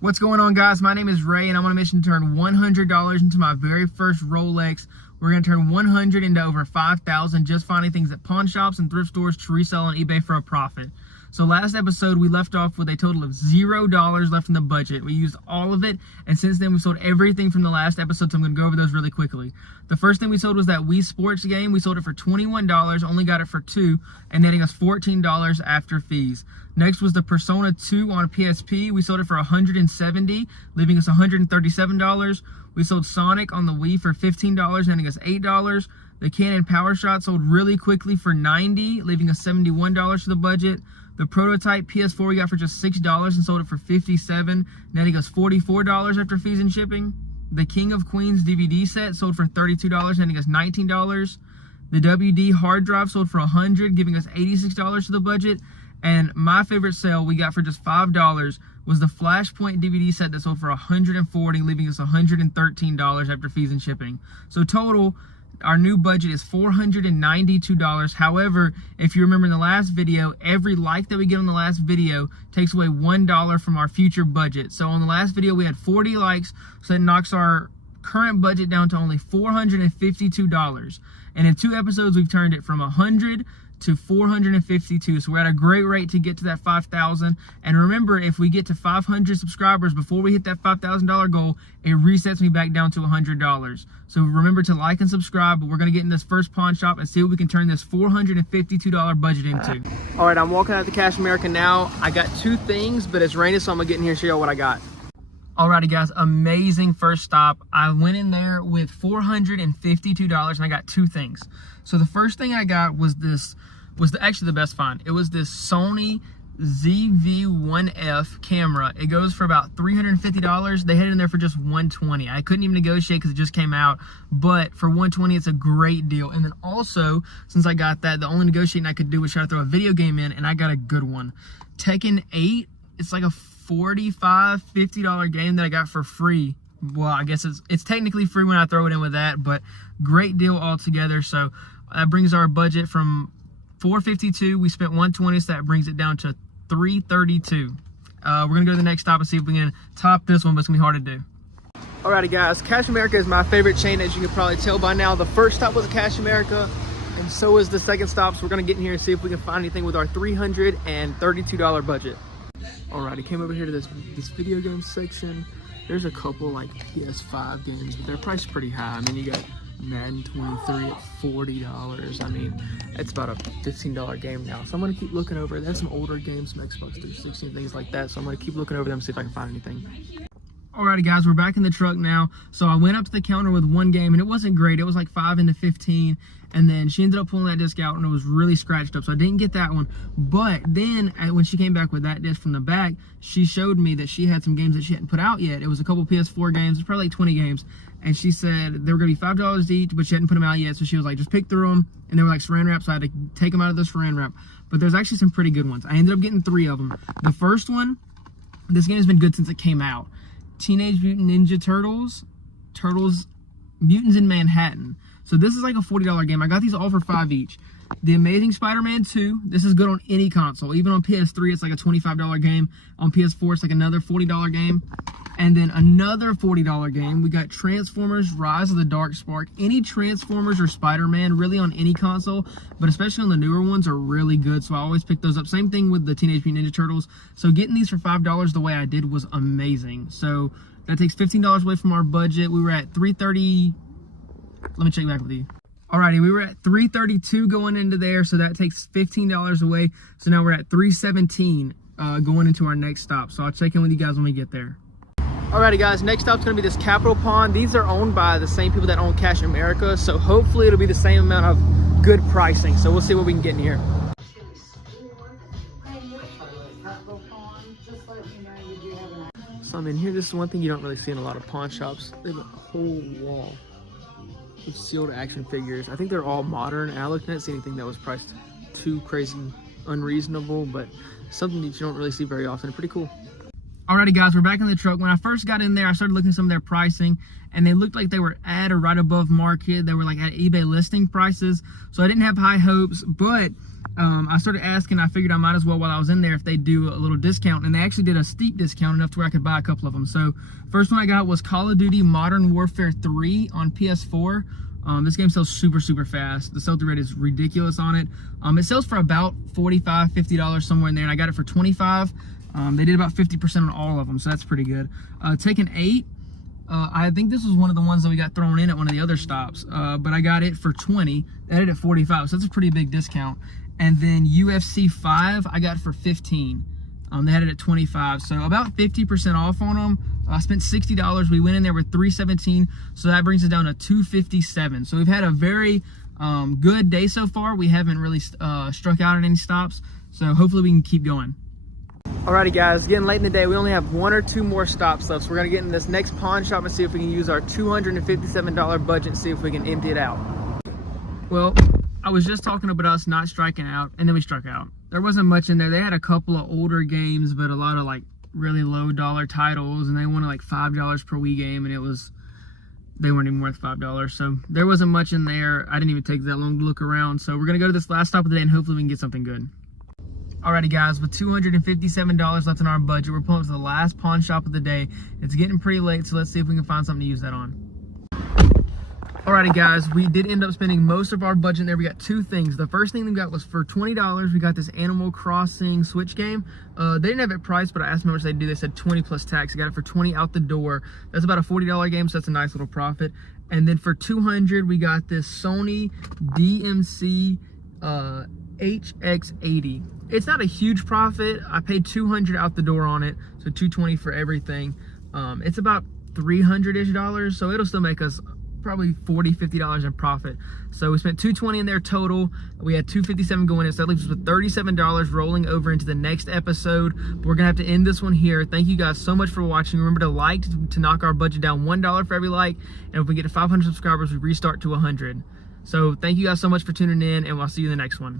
What's going on, guys? My name is Ray and I'm on a mission to turn $100 into my very first Rolex. We're going to turn 100 into over 5,000 just finding things at pawn shops and thrift stores to resell on eBay for a profit. So last episode we left off with a total of $0 left in the budget. We used all of it, and since then we've sold everything from the last episode, so I'm going to go over those really quickly. The first thing we sold was that Wii Sports game. We sold it for $21, only got it for $2, and netting us $14 after fees. Next was the Persona 2 on PSP. We sold it for $170, leaving us $137. We sold Sonic on the Wii for $15, netting us $8. The Canon Power Shot sold really quickly for $90, leaving us $71 to the budget. The Prototype PS4 we got for just $6 and sold it for $57, netting us $44 after fees and shipping. The King of Queens DVD set sold for $32, netting us $19. The WD hard drive sold for $100, giving us $86 to the budget. And my favorite sale we got for just $5 was the Flashpoint DVD set that sold for $140, leaving us $113 after fees and shipping. So total, our new budget is $492. However, if you remember in the last video, every like that we get on the last video takes away $1 from our future budget. So on the last video, we had 40 likes, so that knocks our current budget down to only $452. And in 2 episodes, we've turned it from 100 to 452. So we're at a great rate to get to that 5,000. And remember, if we get to 500 subscribers before we hit that $5,000 goal, it resets me back down to $100. So remember to like and subscribe. But we're gonna get in this first pawn shop and see what we can turn this $452 budget into. All right, I'm walking out the Cash America now. I got 2 things, but it's raining, so I'm gonna get in here and show y'all what I got. Alrighty, guys, amazing first stop. I went in there with $452 and I got 2 things. So the first thing I got was actually the best find. It was this Sony ZV-1F camera. It goes for about $350. They had it in there for just $120. I couldn't even negotiate because it just came out, but for $120, it's a great deal. And then also, since I got that, the only negotiating I could do was try to throw a video game in, and I got a good one. Tekken 8, it's like a $45, $50 game that I got for free. Well, I guess it's technically free when I throw it in with that, but great deal altogether. So that brings our budget from $452. We spent $120, so that brings it down to $332. We're gonna go to the next stop and see if we can top this one, but it's gonna be hard to do. Alrighty, guys, Cash America is my favorite chain, as you can probably tell by now. The first stop was Cash America, and so is the second stop. So we're gonna get in here and see if we can find anything with our $332 budget. Alrighty, came over here to this video game section. There's a couple like PS5 games, but their price is pretty high. I mean, you got Madden 23 at $40. I mean, it's about a $15 game now. So I'm gonna keep looking over. There's some older games, some Xbox 360 and things like that. So I'm gonna keep looking over them and see if I can find anything. Alrighty, guys, we're back in the truck now. So I went up to the counter with one game, and it wasn't great. It was like 5 into 15, and then she ended up pulling that disc out, and it was really scratched up, so I didn't get that one. But then when she came back with that disc from the back, she showed me that she had some games that she hadn't put out yet. It was a couple PS4 games. It was probably like 20 games, and she said they were gonna be $5 each, but she hadn't put them out yet. So she was like, just pick through them, and they were like saran wrap, so I had to take them out of the saran wrap. But there's actually some pretty good ones. I ended up getting 3 of them. The first one, this game has been good since it came out. Teenage Mutant Ninja Turtles, Mutants in Manhattan. So this is like a $40 game. I got these all for $5 each. The Amazing Spider-Man 2, this is good on any console. Even on PS3, it's like a $25 game. On PS4, it's like another $40 game. And then another $40 game, we got Transformers Rise of the Dark Spark. Any Transformers or Spider-Man, really on any console, but especially on the newer ones, are really good. So I always pick those up. Same thing with the Teenage Mutant Ninja Turtles. So getting these for $5 the way I did was amazing. So that takes $15 away from our budget. We were at $330. Let me check back with you. Alrighty, we were at $332 going into there, so that takes $15 away. So now we're at $317 going into our next stop. So I'll check in with you guys when we get there. Alrighty, guys, next stop's gonna be this Capital Pawn. These are owned by the same people that own Cash America, so hopefully it'll be the same amount of good pricing. So we'll see what we can get in here. So I'm in here. This is one thing you don't really see in a lot of pawn shops. They have a whole wall with sealed action figures. I think they're all modern, and I looked at it, see anything that was priced too crazy unreasonable, but something that you don't really see very often. Pretty cool. Alrighty, guys, we're back in the truck. When I first got in there, I started looking at some of their pricing, and they looked like they were at or right above market. They were like at eBay listing prices, so I didn't have high hopes, but I started asking. I figured I might as well, while I was in there, if they do a little discount, and they actually did a steep discount, enough to where I could buy a couple of them. So first one I got was Call of Duty Modern Warfare 3 on PS4. This game sells super fast. The sell-through rate is ridiculous on it. It sells for about $45–50 somewhere in there, and I got it for $25. They did about 50% on all of them, so that's pretty good. Taken 8. I think this was one of the ones that we got thrown in at one of the other stops, but I got it for 20. They had it at 45, so that's a pretty big discount. And then UFC 5, I got it for 15. They had it at 25, so about 50% off on them. I spent $60. We went in there with 317, so that brings us down to 257. So we've had a very good day so far. We haven't really struck out at any stops, so hopefully we can keep going. Alrighty guys, getting late in the day. We only have 1 or 2 more stops left, so we're gonna get in this next pawn shop and see if we can use our $257 budget and see if we can empty it out. Well, I was just talking about us not striking out, and then we struck out. There wasn't much in there. They had a couple of older games, but a lot of like really low dollar titles, and they wanted like $5 per Wii game, and they weren't even worth $5. So there wasn't much in there. I didn't even take that long to look around. So we're gonna go to this last stop of the day, and hopefully we can get something good. Alrighty guys, with $257 left in our budget, we're pulling up to the last pawn shop of the day. It's getting pretty late, so let's see if we can find something to use that on. Alrighty guys, we did end up spending most of our budget there. We got 2 things. The first thing we got was for $20. We got this Animal Crossing Switch game. They didn't have it priced, but I asked them how much they'd do. They said 20 plus tax. I got it for 20 out the door. That's about a $40 game, so that's a nice little profit. And then for $200, we got this Sony DMC HX80. It's not a huge profit. I paid $200 out the door on it, so $220 for everything. It's about $300-ish, so it'll still make us probably $40–50 in profit. So we spent $220 in there total. We had $257 going in, so that leaves us with $37 rolling over into the next episode. But we're gonna have to end this one here. Thank you guys so much for watching. Remember to like to knock our budget down $1 for every like, and if we get to 500 subscribers, we restart to 100. So thank you guys so much for tuning in, and we'll see you in the next one.